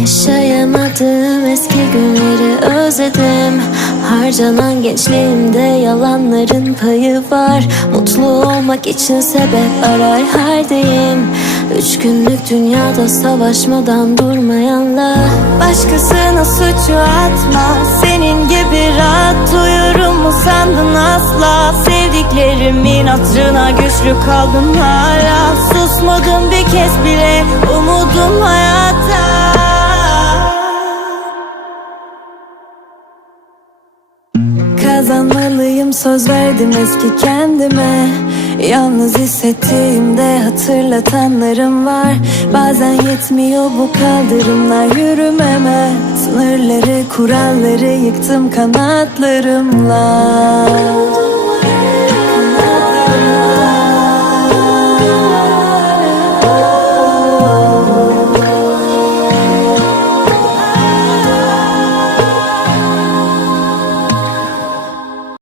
Yaşayamadım eski günleri özledim. Harcanan gençliğimde yalanların payı var. Mutlu olmak için sebep arar haldeyim. Üç günlük dünyada savaşmadan durmayanla Başkasına suçu atma Senin gibi rahat uyurum mu sandın asla? Sevdiklerimin hatırına güçlü kaldım hala. Susmadım bir kez bile Kazanmalıyım söz verdim eski kendime. Yalnız hissettiğimde hatırlatanlarım var. Bazen yetmiyor bu kaldırımlar yürümeme. Sınırları kuralları yıktım kanatlarımla